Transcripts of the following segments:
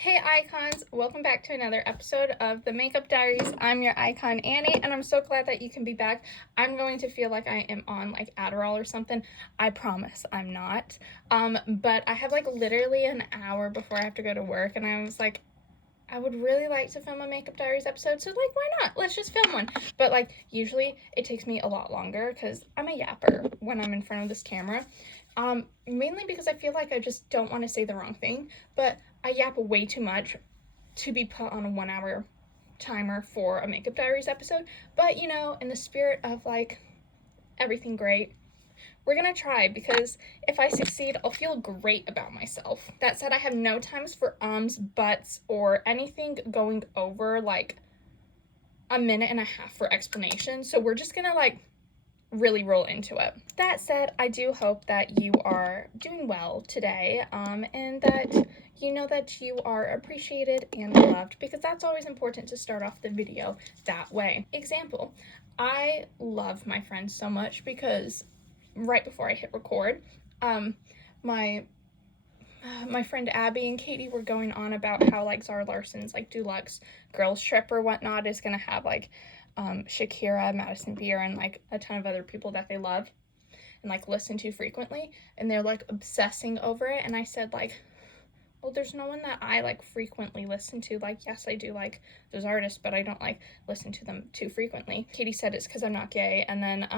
Hey icons, welcome back to another episode of the Makeup Diaries. I'm your icon Annie, and I'm so glad that you can be back. I'm going to feel like I am on like Adderall or something. I promise I'm not. But I have like literally an hour before I have to go to work, and I was like, I would really like to film a Makeup Diaries episode, so like, why not? Let's just film one. But like, usually it takes me a lot longer because I'm a yapper when I'm in front of this camera. Mainly because I feel like I just don't want to say the wrong thing, but I yap way too much to be put on a 1 hour timer for a Makeup Diaries episode. But you know, in the spirit of like everything great, we're gonna try, because if I succeed, I'll feel great about myself. That said, I have no times for ums, buts, or anything going over like a minute and a half for explanation. So we're just gonna like really roll into it. That said, I do hope that you are doing well today, and that you know that you are appreciated and loved, because that's always important to start off the video that way. Example, I love my friends so much because right before I hit record, my friend Abby and Katie were going on about how like Zara Larson's like deluxe girls trip or whatnot is gonna have like Shakira, Madison Beer, and like a ton of other people that they love and like listen to frequently, and they're like obsessing over it. And I said like, well, there's no one that I like frequently listen to. Like, yes, I do like those artists, but I don't like listen to them too frequently. Katie said it's because I'm not gay, and then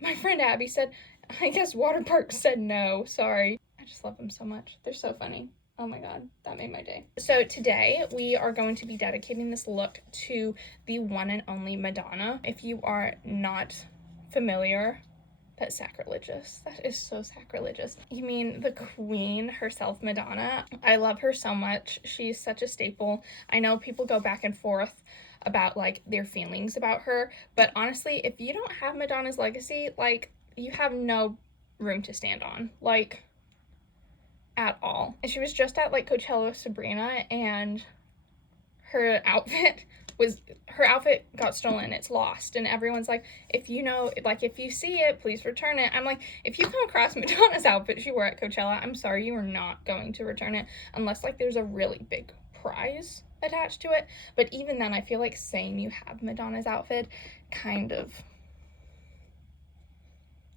my friend Abby said, I guess Waterpark said no, sorry. I just love them so much. They're so funny. Oh my god, that made my day. So today we are going to be dedicating this look to the one and only Madonna. If you are not familiar, that's sacrilegious. That is so sacrilegious. You mean the queen herself, Madonna? I love her so much. She's such a staple. I know people go back and forth about like their feelings about her, but honestly, if you don't have Madonna's legacy, like, you have no room to stand on. Like, at all. And she was just at like Coachella with Sabrina, and her outfit got stolen. It's lost, and everyone's like, if you know, like, if you see it, please return it. I'm like, if you come across Madonna's outfit she wore at Coachella, I'm sorry, you are not going to return it unless like there's a really big prize attached to it. But even then, I feel like saying you have Madonna's outfit kind of,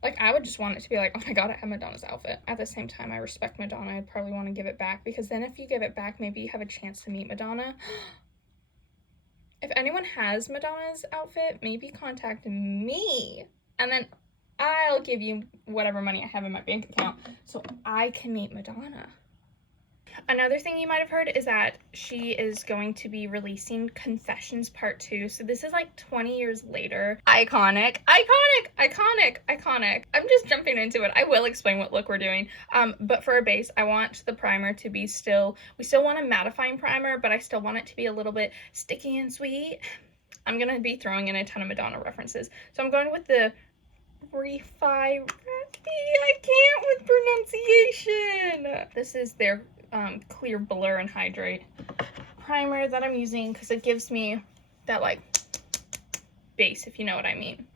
like, I would just want it to be like, oh my god, I have Madonna's outfit. At the same time, I respect Madonna. I'd probably want to give it back, because then if you give it back, maybe you have a chance to meet Madonna. If anyone has Madonna's outfit, maybe contact me, and then I'll give you whatever money I have in my bank account so I can meet Madonna. Another thing you might have heard is that she is going to be releasing Confessions Part 2. So this is like 20 years later. Iconic, iconic, iconic, iconic. I'm just jumping into it. I will explain what look we're doing. But for a base, I want the primer to be we still want a mattifying primer, but I still want it to be a little bit sticky and sweet. I'm gonna be throwing in a ton of Madonna references. So I'm going with the I can't with pronunciation. This is their clear blur and hydrate primer that I'm using, because it gives me that like base, if you know what I mean.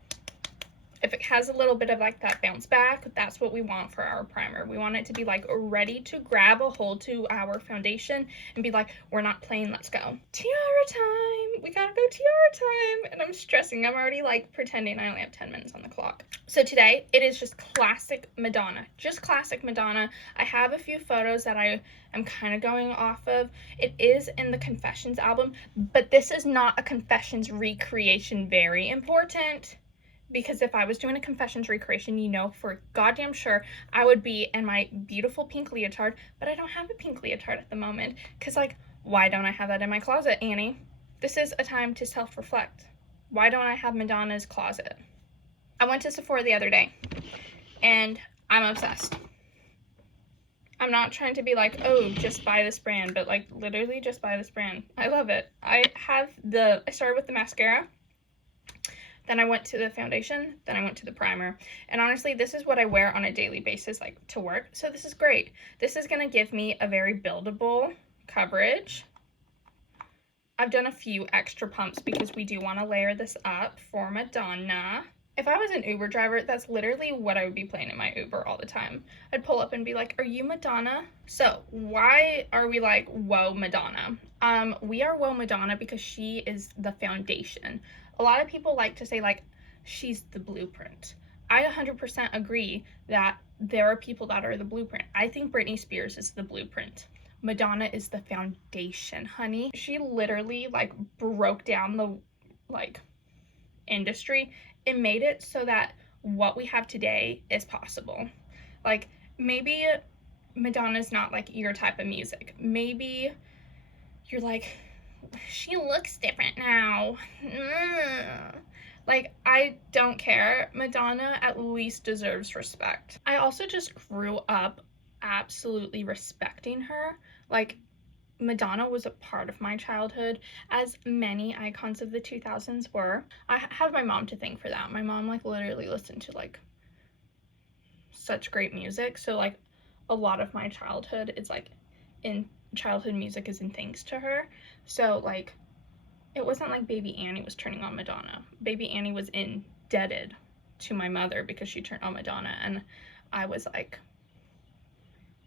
If it has a little bit of like that bounce back, that's what we want for our primer. We want it to be like ready to grab a hold to our foundation and be like, we're not playing, let's go. Tiara time, we gotta go tiara time. And I'm stressing, I'm already like pretending I only have 10 minutes on the clock. So today it is just classic Madonna, just classic Madonna. I have a few photos that I am kind of going off of. It is in the Confessions album, but this is not a Confessions recreation. Very important. Because if I was doing a Confessions recreation, you know for goddamn sure I would be in my beautiful pink leotard, but I don't have a pink leotard at the moment, because like, why don't I have that in my closet, Annie? This is a time to self-reflect. Why don't I have Madonna's closet? I went to Sephora the other day, and I'm obsessed. I'm not trying to be like, oh, just buy this brand, but like, literally just buy this brand. I love it. I started with the mascara, then I went to the foundation, then I went to the primer. And honestly, this is what I wear on a daily basis, like to work. So this is great. This is gonna give me a very buildable coverage. I've done a few extra pumps because we do wanna layer this up for Madonna. If I was an Uber driver, that's literally what I would be playing in my Uber all the time. I'd pull up and be like, are you Madonna? So why are we like, whoa, Madonna? We are whoa, Madonna because she is the foundation. A lot of people like to say like, she's the blueprint. I 100% agree that there are people that are the blueprint. I think Britney Spears is the blueprint. Madonna is the foundation, honey. She literally like broke down the like industry. It made it so that what we have today is possible. Like, maybe Madonna's not like your type of music. Maybe you're like, she looks different now. Like, I don't care. Madonna at least deserves respect. I also just grew up absolutely respecting her. Like, Madonna was a part of my childhood, as many icons of the 2000s were. I have my mom to thank for that. My mom like literally listened to like such great music. So like a lot of my childhood is like in childhood music is in thanks to her. So like it wasn't like Baby Annie was turning on Madonna. Baby Annie was indebted to my mother because she turned on Madonna, and I was like,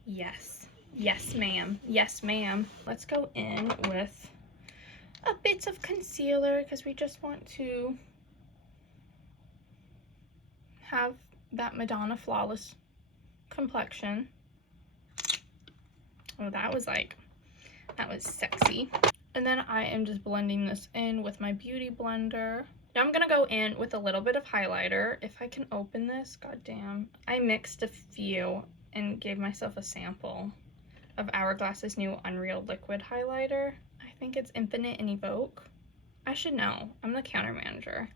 yes. Yes, ma'am. Yes, ma'am. Let's go in with a bit of concealer because we just want to have that Madonna flawless complexion. Oh, that was sexy. And then I am just blending this in with my beauty blender. Now I'm gonna go in with a little bit of highlighter. If I can open this, goddamn. I mixed a few and gave myself a sample of Hourglass's new Unreal Liquid Highlighter. I think it's Infinite and Evoke. I should know. I'm the counter manager.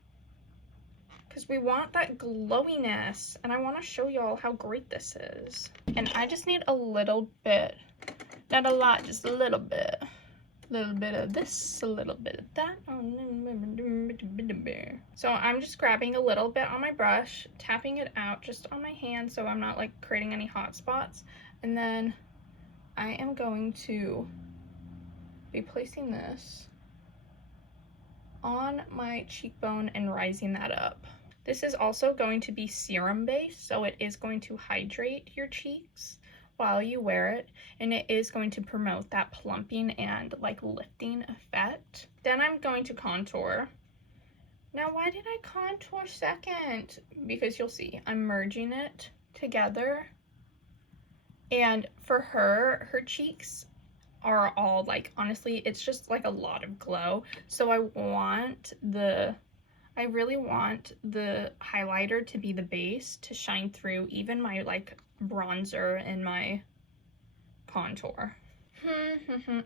Because we want that glowiness, and I want to show y'all how great this is. And I just need a little bit. Not a lot, just a little bit. A little bit of this, a little bit of that. So I'm just grabbing a little bit on my brush, tapping it out just on my hand so I'm not like creating any hot spots. And then I am going to be placing this on my cheekbone and rising that up. This is also going to be serum based, so it is going to hydrate your cheeks while you wear it, and it is going to promote that plumping and like lifting effect. Then I'm going to contour. Now, why did I contour second? Because you'll see, I'm merging it together. And for her cheeks are all like, honestly, it's just like a lot of glow. So I really want the highlighter to be the base to shine through even my like bronzer and my contour.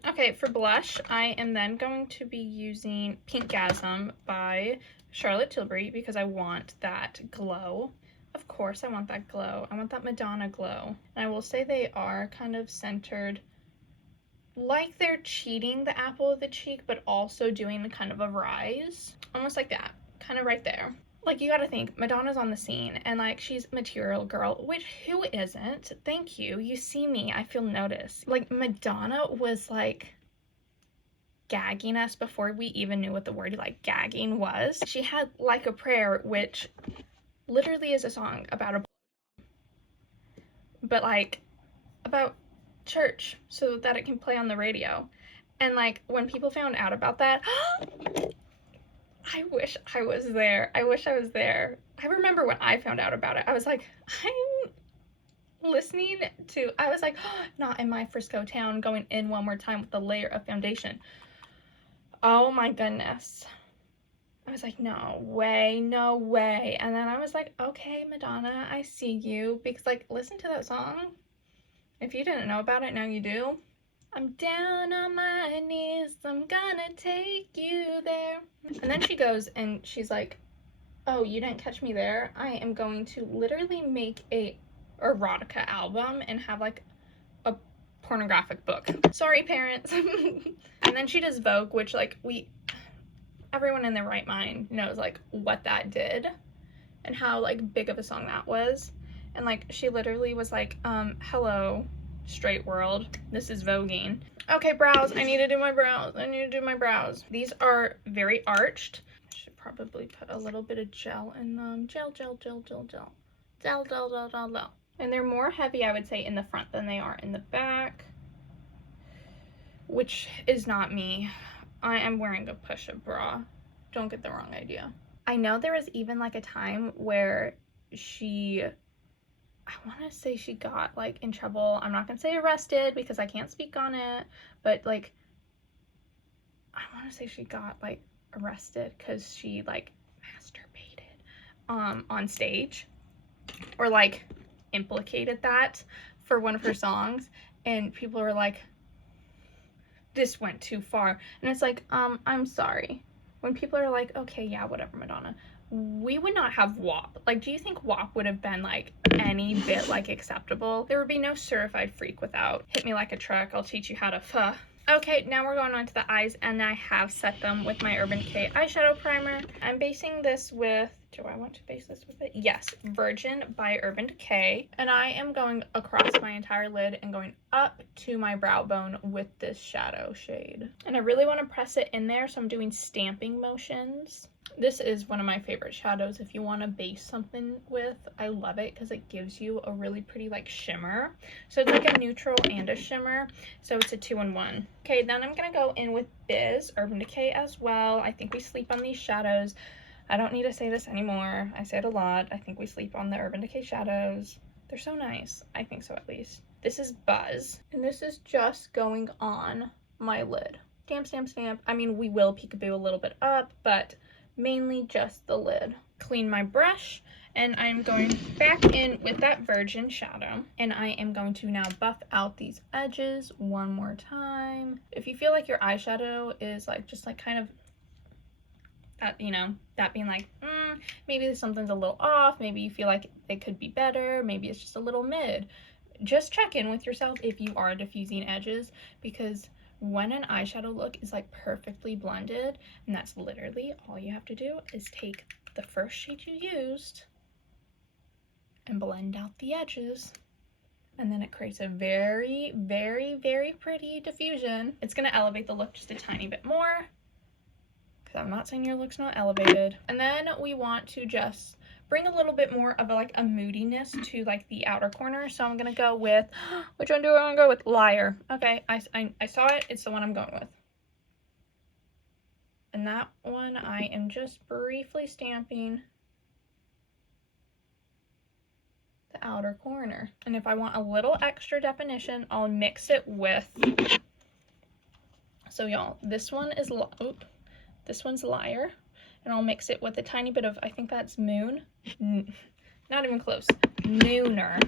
Okay, for blush, I am then going to be using Pinkgasm by Charlotte Tilbury because I want that glow. Of course I want that glow. I want that Madonna glow. And I will say they are kind of centered like they're cheating the apple of the cheek, but also doing the kind of a rise. Almost like that. Kind of right there. Like, you gotta think, Madonna's on the scene, and like, she's Material Girl, which who isn't? Thank you. You see me, I feel noticed. Like, Madonna was like gagging us before we even knew what the word like gagging was. She had Like a Prayer, which literally is a song about a but like about church so that it can play on the radio. And like, when people found out about that, I wish I was there. I wish I was there. I remember when I found out about it, I was like, I'm listening to, I was like, oh, not in my Frisco town, going in one more time with a layer of foundation. Oh my goodness. I was like, no way, no way. And then I was like, okay, Madonna, I see you. Because like, listen to that song. If you didn't know about it, now you do. I'm down on my knees, I'm gonna take you there. And then she goes and she's like, oh, you didn't catch me there? I am going to literally make a erotica album and have like a pornographic book. Sorry, parents. And then she does Vogue, which like everyone in their right mind knows like what that did and how like big of a song that was. And like, she literally was like, hello, straight world, this is voguing. Okay, brows, I need to do my brows. These are very arched. I should probably put a little bit of gel in them. Gel, gel, gel, gel, gel. Gel, gel, gel, gel, gel. And they're more heavy, I would say, in the front than they are in the back, which is not me. I am wearing a push-up bra. Don't get the wrong idea. I know there was even like a time where I want to say she got like in trouble. I'm not going to say arrested because I can't speak on it, but like I want to say she got like arrested because she like masturbated on stage, or like implicated that for one of her songs, and people were like, this went too far. And it's like, I'm sorry. When people are like, okay, yeah, whatever, Madonna, we would not have WAP. Like, do you think WAP would have been like any bit like acceptable? There would be no certified freak without hit me like a truck, I'll teach you how to fuh. Okay, now we're going on to the eyes, and I have set them with my Urban Decay eyeshadow primer. I'm basing this with, do I want to base this with it? Yes, Virgin by Urban Decay. And I am going across my entire lid and going up to my brow bone with this shadow shade. And I really want to press it in there, so I'm doing stamping motions. This is one of my favorite shadows if you want to base something with. I love it because it gives you a really pretty like shimmer. So it's like a neutral and a shimmer. So it's a 2-in-1. Okay, then I'm going to go in with Biz Urban Decay as well. I think we sleep on these shadows. I don't need to say this anymore. I say it a lot. I think we sleep on the Urban Decay shadows. They're so nice. I think so, at least. This is Buzz. And this is just going on my lid. Stamp, stamp, stamp. I mean, we will peekaboo a little bit up, but mainly just the lid. Clean my brush, and I'm going back in with that Virgin shadow, and I am going to now buff out these edges one more time. If you feel like your eyeshadow is like just like kind of that, you know, that being like, maybe something's a little off, maybe you feel like it could be better, maybe it's just a little mid, just check in with yourself if you are diffusing edges, because when an eyeshadow look is like perfectly blended, and that's literally all you have to do, is take the first shade you used and blend out the edges, and then it creates a very, very, very pretty diffusion. It's going to elevate the look just a tiny bit more, because I'm not saying your look's not elevated. And then we want to just bring a little bit more of a moodiness to like the outer corner. So I'm gonna go with, which one do I want to go with? Liar. Okay, I saw it. It's the one I'm going with. And that one I am just briefly stamping the outer corner. And if I want a little extra definition, I'll mix it with, so y'all, this one is, this one's Liar. And I'll mix it with a tiny bit of, I think that's Moon. Not even close. Nooner.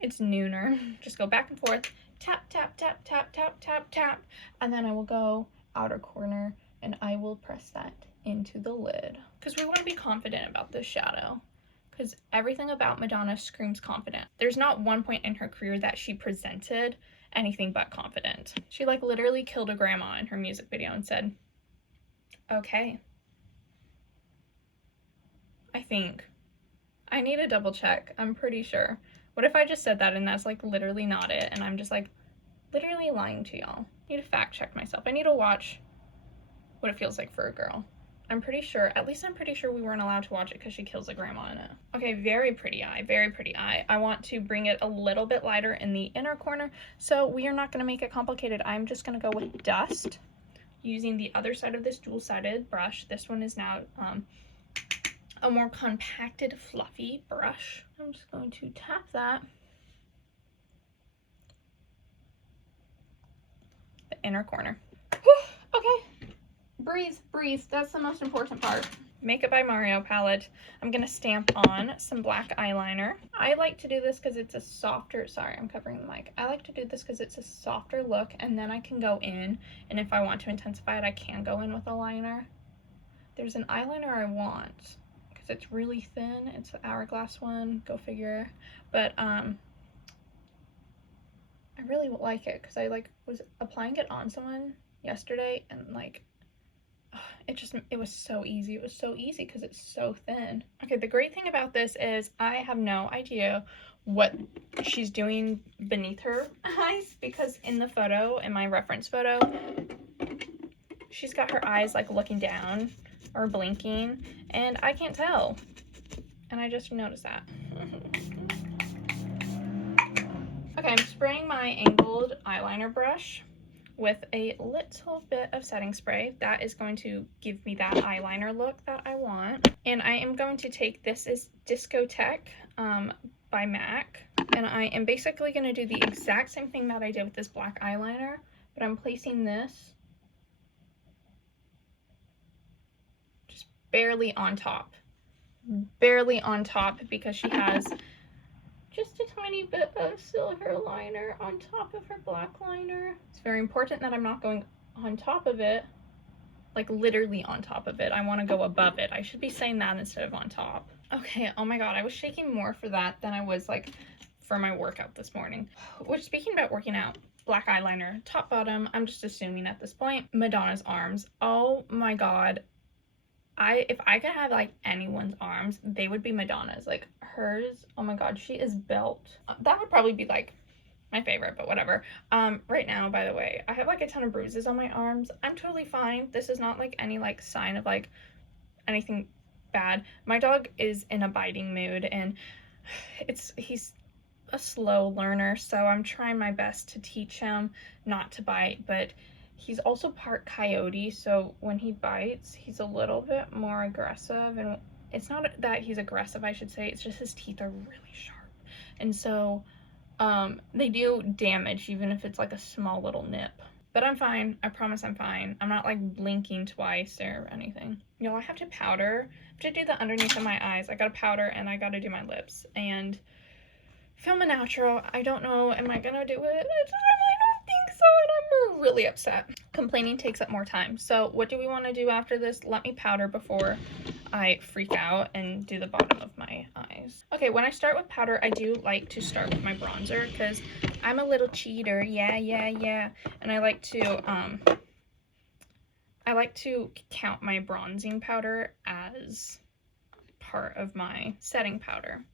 It's Nooner. Just go back and forth. Tap, tap, tap, tap, tap, tap, tap. And then I will go outer corner and I will press that into the lid. Because we want to be confident about this shadow. Because everything about Madonna screams confident. There's not one point in her career that she presented anything but confident. She like literally killed a grandma in her music video and said, okay. I think. I need to double check. I'm pretty sure. What if I just said that and that's like literally not it, and I'm just like literally lying to y'all? I need to fact check myself. I need to watch What It Feels Like for a Girl. I'm pretty sure, at least I'm pretty sure we weren't allowed to watch it because she kills a grandma in it. Okay, very pretty eye, very pretty eye. I want to bring it a little bit lighter in the inner corner, so we are not going to make it complicated. I'm just going to go with Dust using the other side of this dual-sided brush. This one is now a more compacted, fluffy brush. I'm just going to tap that. The inner corner. Whew, okay. Breathe, breathe. That's the most important part. Makeup by Mario palette. I'm going to stamp on some black eyeliner. I like to do this because it's a softer, sorry, I'm covering the mic. I like to do this because it's a softer look, and then I can go in, and if I want to intensify it, I can go in with a liner. There's an eyeliner I want, it's really thin. It's the Hourglass one, go figure. But I really like it because I like was applying it on someone yesterday, and like it was so easy. It was so easy because it's so thin. Okay, the great thing about this is I have no idea what she's doing beneath her eyes, because in the photo, in my reference photo, she's got her eyes like looking down. or blinking, and I can't tell. And I just noticed that. Okay, I'm spraying my angled eyeliner brush with a little bit of setting spray. That is going to give me that eyeliner look that I want. And I am going to take, this is Discotheque by MAC. And I am basically going to do the exact same thing that I did with this black eyeliner, but I'm placing this just barely on top. Barely on top, because she has just a tiny bit of silver liner on top of her black liner. It's very important that I'm not going on top of it, like literally on top of it. I want to go above it. I should be saying that instead of on top. Okay, oh my god, I was shaking more for that than I was like for my workout this morning. Which, speaking about working out, black eyeliner, top, bottom, I'm just assuming at this point. Madonna's arms, oh my god. If I could have like anyone's arms, they would be Madonna's. Like hers, oh my god, she is built. That would probably be like my favorite, but whatever. Right now, by the way, I have like a ton of bruises on my arms. I'm totally fine. This is not like any like sign of like anything bad. My dog is in a biting mood, and he's a slow learner, so I'm trying my best to teach him not to bite, but he's also part coyote, so when he bites, he's a little bit more aggressive. And it's not that he's aggressive, I should say, it's just his teeth are really sharp. And so they do damage, even if it's like a small little nip. But I'm fine. I promise I'm fine. I'm not like blinking twice or anything. You know, I have to powder. I have to do the underneath of my eyes. I gotta powder, and I gotta do my lips. And film a natural. I don't know, am I gonna do it? I don't think so, and I'm really upset. Complaining takes up more time. So what do we want to do after this? Let me powder before I freak out and do the bottom of my eyes. Okay, when I start with powder, I do like to start with my bronzer because I'm a little cheater. Yeah. And I like to count my bronzing powder as part of my setting powder,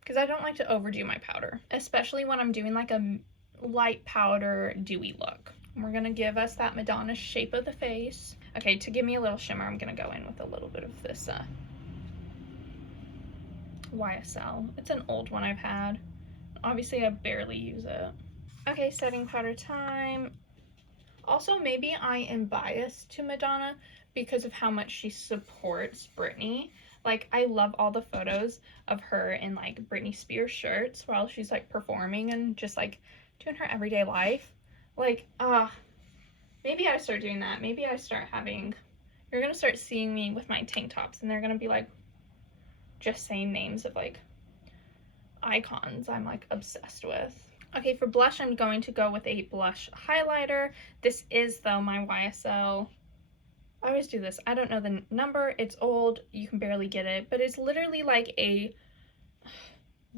because I don't like to overdo my powder, especially when I'm doing like a light powder dewy look. And we're gonna give us that Madonna shape of the face. Okay, to give me a little shimmer, I'm gonna go in with a little bit of this YSL. It's an old one I've had. Obviously, I barely use it. Okay, setting powder time. Also, maybe I am biased to Madonna because of how much she supports Britney. Like, I love all the photos of her in like Britney Spears shirts while she's like performing and just like doing her everyday life. Like, maybe I start doing that. Maybe I start having, you're gonna start seeing me with my tank tops, and they're gonna be like just saying names of like icons I'm like obsessed with. Okay, for blush, I'm going to go with a blush highlighter. This is though my YSL. I always do this. I don't know the number. It's old. You can barely get it, but it's literally like a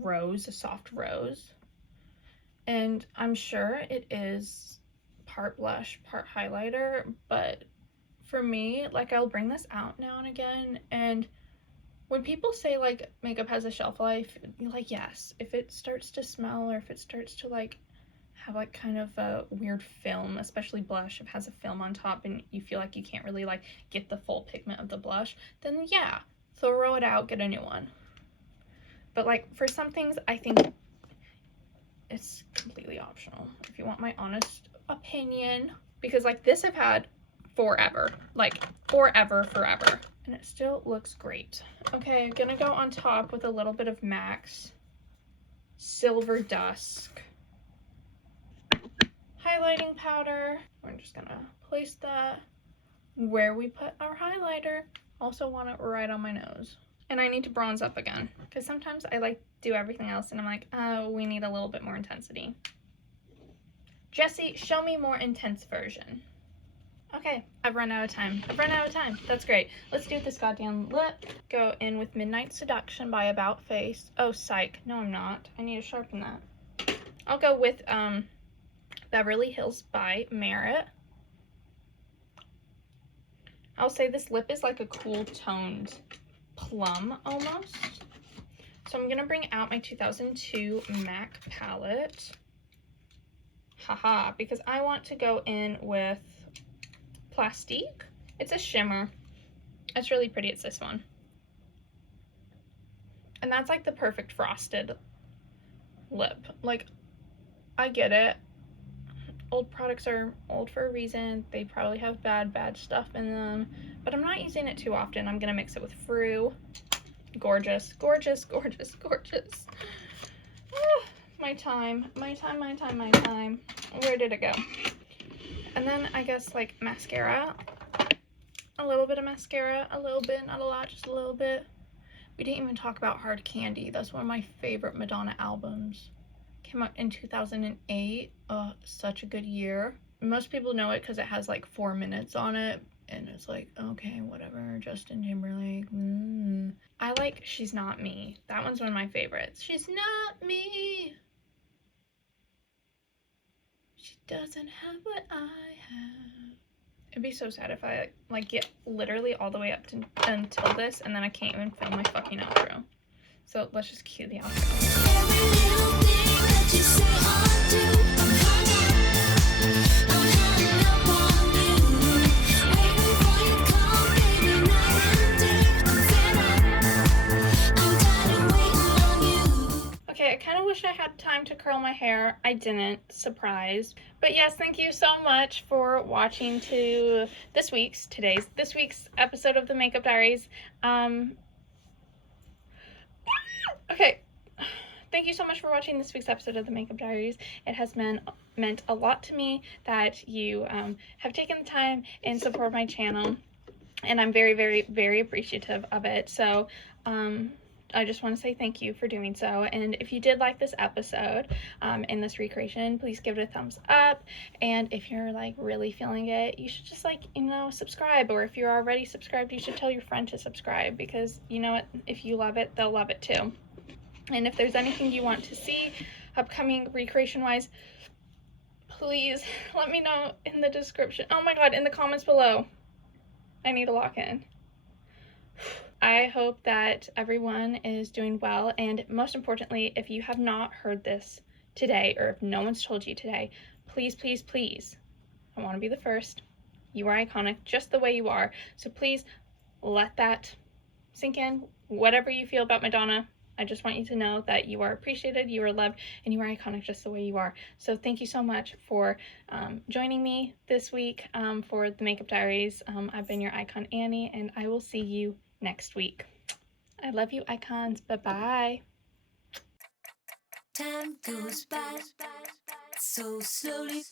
rose, a soft rose. And I'm sure it is part blush, part highlighter, but for me, like, I'll bring this out now and again, and when people say like makeup has a shelf life, like, yes, if it starts to smell or if it starts to like have like kind of a weird film, especially blush, if it has a film on top and you feel like you can't really like get the full pigment of the blush, then yeah, throw it out, get a new one. But like for some things, I think it's completely optional, if you want my honest opinion, because like this I've had forever, like forever, and it still looks great. Okay, I'm gonna go on top with a little bit of MAC's Silver Dusk highlighting powder. We're just gonna place that where we put our highlighter. Also want it right on my nose. And I need to bronze up again, because sometimes I like do everything else and I'm like, oh, we need a little bit more intensity. Jessie, show me more intense version. Okay, I've run out of time. That's great. Let's do this goddamn lip. Go in with Midnight Seduction by About Face. Oh, psych. No, I'm not. I need to sharpen that. I'll go with Beverly Hills by Merit. I'll say this lip is like a cool toned plum almost. So I'm gonna bring out my 2002 MAC palette. Haha, because I want to go in with Plastique. It's a shimmer. It's really pretty. It's this one. And that's like the perfect frosted lip. Like, I get it. Old products are old for a reason. They probably have bad stuff in them. But I'm not using it too often. I'm going to mix it with Frou. Gorgeous, gorgeous, gorgeous, gorgeous. Oh, my time. Where did it go? And then I guess like mascara. A little bit of mascara. A little bit, not a lot, just a little bit. We didn't even talk about Hard Candy. That's one of my favorite Madonna albums. Came out in 2008. Such a good year. Most people know it because it has like 4 minutes on it. And it's like, okay, whatever. Justin Timberlake. I like She's Not Me. That one's one of my favorites. She's not me. She doesn't have what I have. It'd be so sad if I like get literally all the way up to until this and then I can't even film my fucking outro. So let's just cue the outro. Okay, I kind of wish I had time to curl my hair. I didn't. Surprise. But yes, thank you so much for watching to this week's episode of the Makeup Diaries. Okay. Thank you so much for watching this week's episode of the Makeup Diaries. It has meant a lot to me that you have taken the time and support my channel, and I'm very, very, very appreciative of it. So I just want to say thank you for doing so. And if you did like this episode and this recreation, please give it a thumbs up. And if you're like really feeling it, you should just like, subscribe. Or if you're already subscribed, you should tell your friend to subscribe, because you know what, if you love it, they'll love it too. And if there's anything you want to see upcoming recreation wise, please let me know in the description. Oh my god, in the comments below. I need to lock in. I hope that everyone is doing well, and most importantly, if you have not heard this today, or if no one's told you today, please, please, please, I want to be the first. You are iconic just the way you are. So please let that sink in. Whatever you feel about Madonna, I just want you to know that you are appreciated, you are loved, and you are iconic just the way you are. So thank you so much for joining me this week for the Makeup Diaries. I've been your icon, Annie, and I will see you next week. I love you, icons. Bye-bye. Time goes by so slowly.